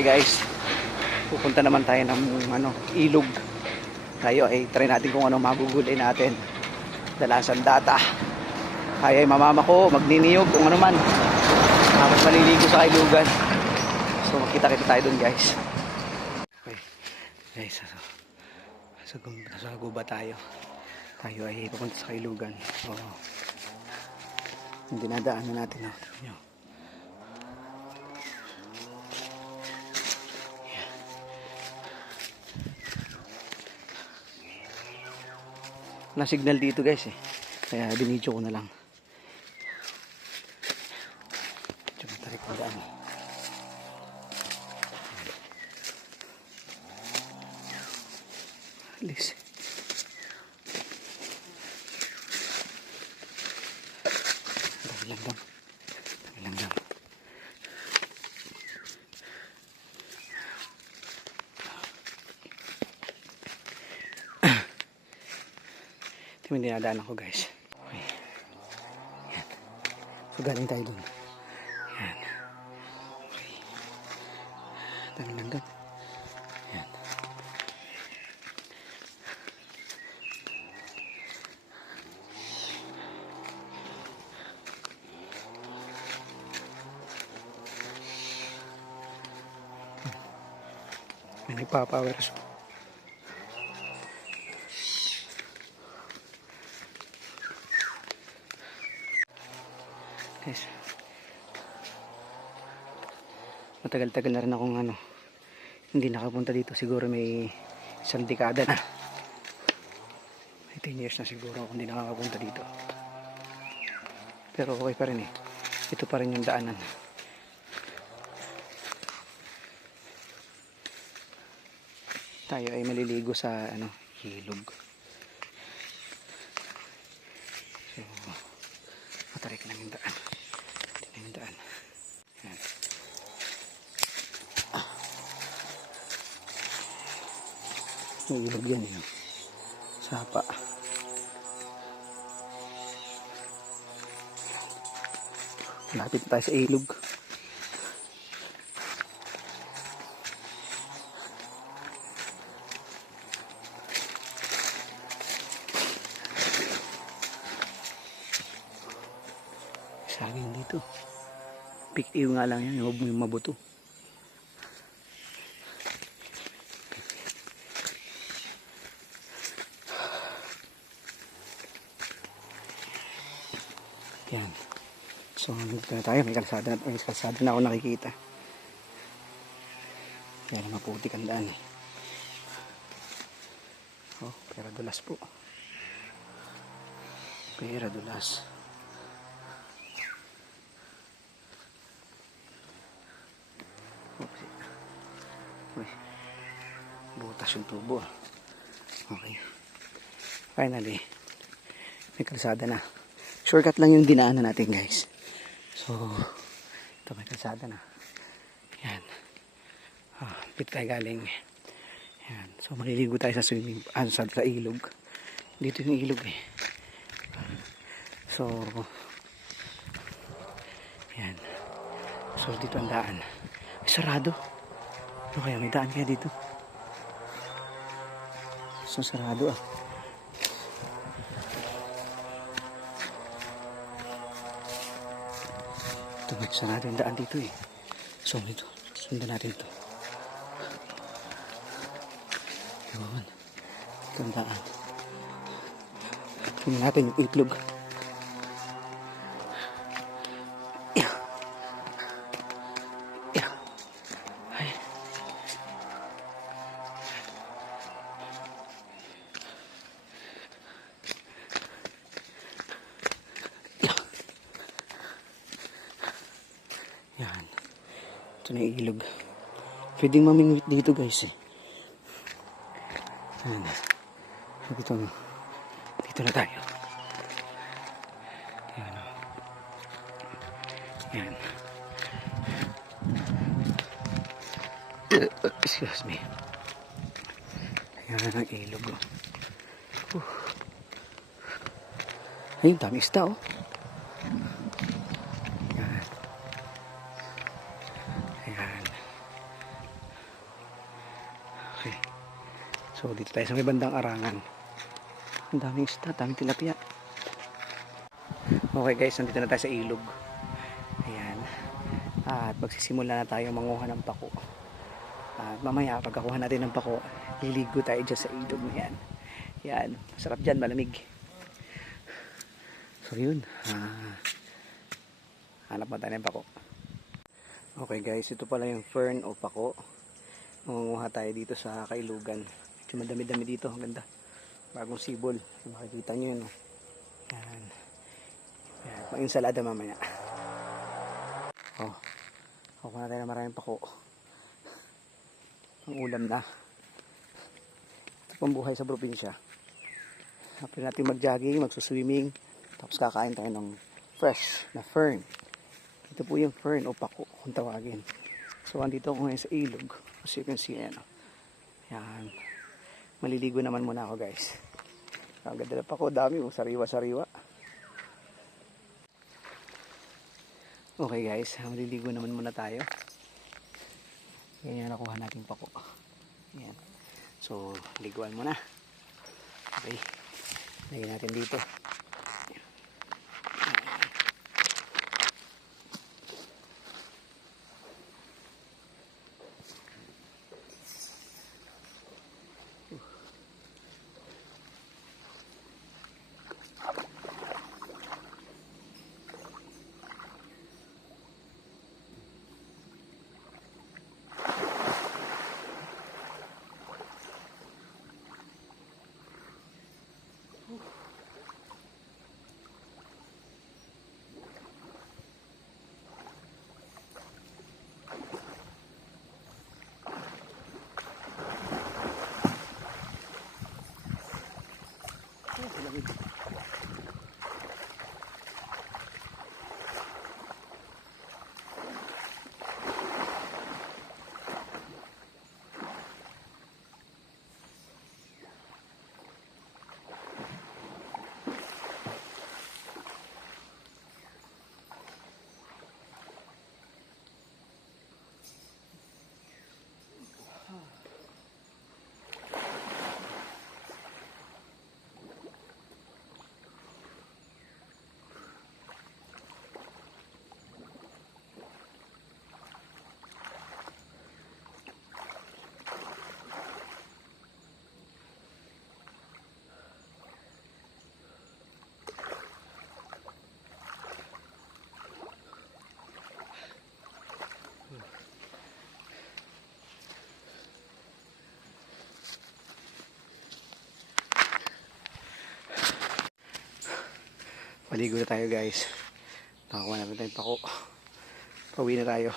Okay guys, pupunta naman tayo ng ilog. Tayo ay try natin kung ano magugulay natin. Dalasan data. Kaya ay mamama ko magniniyog kung ano man. Tapos maliligo sa ilugan. So magkita-kita tayo dun guys. Okay guys, sa guba tayo. Tayo ay pupunta sa ilugan. So yung dinadaanan natin na. Wala signal dito guys eh. Kaya binidyo ko na lang. Diyan tarik ang daan. Alis. Langgam. Langgam. Ito yung dinadaanan ko guys. Okay. Yan. So galing tayo dun. Yan. Okay. Daming langgam. Yan. May nagpapower so. Guys, matagal-tagal na rin akong hindi nakapunta dito. Siguro may isang dekada na. May 10 years na siguro ako hindi nakakapunta dito. Pero okay pa rin eh. Ito pa rin yung daanan. Tayo ay maliligo sa ilog. So matarik lang yung daan. Ito na yung daan. Yan. May ilog yan eh. Sapa. Lapit tayo sa ilog. Saging dito. Pikiw nga lang yan. Yung mabuto. Yan. So, dito na tayo. May kalsada na ako nakikita. Yan, maputik ang daan. Oh, pera dulas po. Pera dulas. Uy, butas yung tubo. Okay. Finally, may kalsada na. Shortcut lang yung dinaanan natin guys. So, ito may kalsada na. Yan. Pit tayo galing. Yan. So, maliligo tayo sa swimming, sa ilog. Dito yung ilog eh. So, yan. So, dito ang daan. Ay, sarado. Ano kaya? May daan kaya dito? So, sarado ah. Ito, sarado yung daan dito eh. So, ito. Sundan natin ito. Ewan. Ito ang daan. Tingnan natin yung itlog. Yan. Ito na yung ilog. Pwedeng mamingwit dito guys eh. Yan. Dito na. Dito na tayo. Yan. Yan. Excuse me. Yan ang ilog. Ay, dami isda oh. Yan. Ayan. Okay. So dito tayo sa may bandang Arangan. Ang daming isda, daming tilapia. Okay guys, nandito na tayo sa ilog. Ayan. At magsisimula na tayo manguha ng pako. At mamaya pagkakuha natin ng pako, liligo tayo dyan sa ilog na yan. Yan, masarap dyan, malamig. So yun, hanap mo tayo ng pako. Okay guys, ito pala yung fern o pako. Mangunguha tayo dito sa kailugan. Medyo madami-dami dito, ang ganda. Bagong sibol, makikita nyo yun. Yan. Yan, mag-insalada mamaya. Oh, kukuha na tayo ng maraming pako. Ang ulam na. Ito pang buhay sa probinsya. After natin mag-jogging, magsuswimming, tapos kakain tayo ng fresh na fern. Ito po yung fern o pako kung tawagin. So andito ako ngayon sa ilog. As you can see, ano. Yan. Maliligo naman muna ako guys. Ang ganda na pako, dami, sariwa-sariwa. Okay guys, maliligo naman muna tayo. Yan yung nakuha natin pako. Yan. So, liguan muna. Okay. Lagyan natin dito. Paligo na tayo guys. Nakakuha natin tayong pako. Pauwi na tayo.